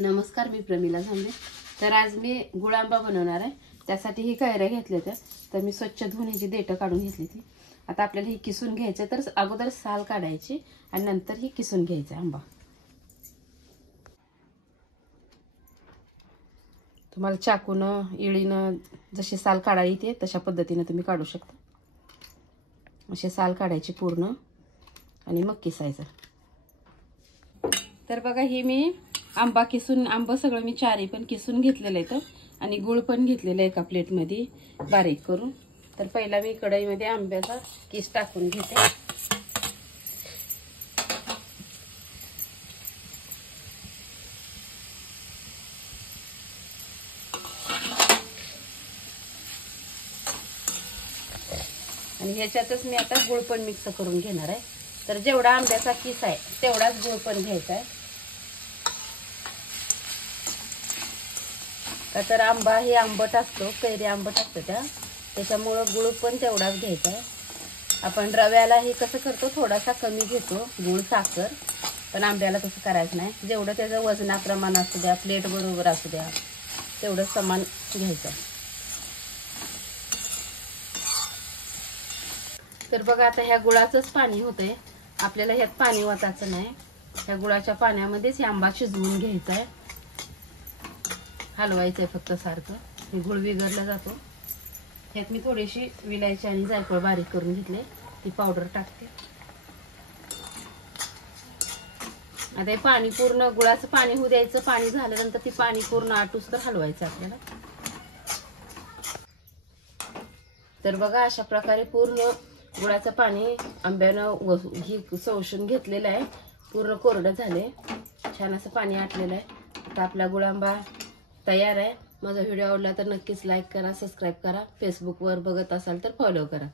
नमस्कार, मी प्रमिला झांबे। तर आज मी गुळ आंबा बनवणार आहे। त्यासाठी ही कैऱ्या घेतल्या तर मी स्वच्छ धुवून ह्याची देठं काढून घेतली ती। आता आपल्याला ही किसून घ्यायचं, तर अगोदर साल काढायची आणि नंतर ही किसून घ्यायचा आंबा। तुम्हाला चाकूनं इळीनं जशी साल काढायला येते तशा पद्धतीने तुम्ही काढू शकता। अशी साल काढायची पूर्ण आणि मग किसायचं। तर बघा, ही मी आंबा किसून सगळं मी चारी पण किसून घेतलेलं आहे आणि गुळ पण घेतलेला आहे एका प्लेटमध्ये बारीक करून। तर पहिला मी कढईमध्ये आंब्याचा किस टाकून घेते। आणि ह्याच्यातच मी आता गुळ पण मिक्स करून घेणार आहे। तर जेवढा आंब्याचा किस आहे तेवढाच गुळ पण घ्यायचा आहे। का तर आंबा हे आंबट असतो, कैरी आंबट असतं त्याच्यामुळे गुळ पण तेवढाच घ्यायचा आहे। आपण रव्याला हे कसं करतो, थोडासा कमी घेतो गुळ साखर, पण आंब्याला तसं करायचं नाही। जेवढं त्याचं वजनाप्रमाण असू द्या, प्लेट बरोबर असू द्या, तेवढं समान घ्यायचं। तर बघा, आता ह्या गुळाचंच पाणी होतंय, आपल्याला ह्यात पाणी वाचायचं नाही। ह्या गुळाच्या पाण्यामध्येच हे आंबा शिजवून घ्यायचा आहे, हलवायचंय फक्त सारखं। हे गुळ विरघळला जातो। ह्यात मी थोडीशी विलायची आणि जायफळ बारीक करून घेतले, ती पावडर टाकते। आता हे पाणी पूर्ण गुळाचं पाणी होऊ द्यायचं। पाणी झाल्यानंतर ती पाणी पूर्ण आटूस तर हलवायचं आपल्याला। तर बघा, अशा प्रकारे पूर्ण गुळाचं पाणी आंब्यानं ही शोषून घेतलेलं आहे, पूर्ण कोरडं झाले, छान असं पाणी आटलेलं आहे। आता आपला गुळ आंबा तयार आहे। माझा व्हिडिओ आवडला तर नक्कीच लाईक करा, सबस्क्राईब करा। फेसबुकवर बघत असाल तर फॉलो करा।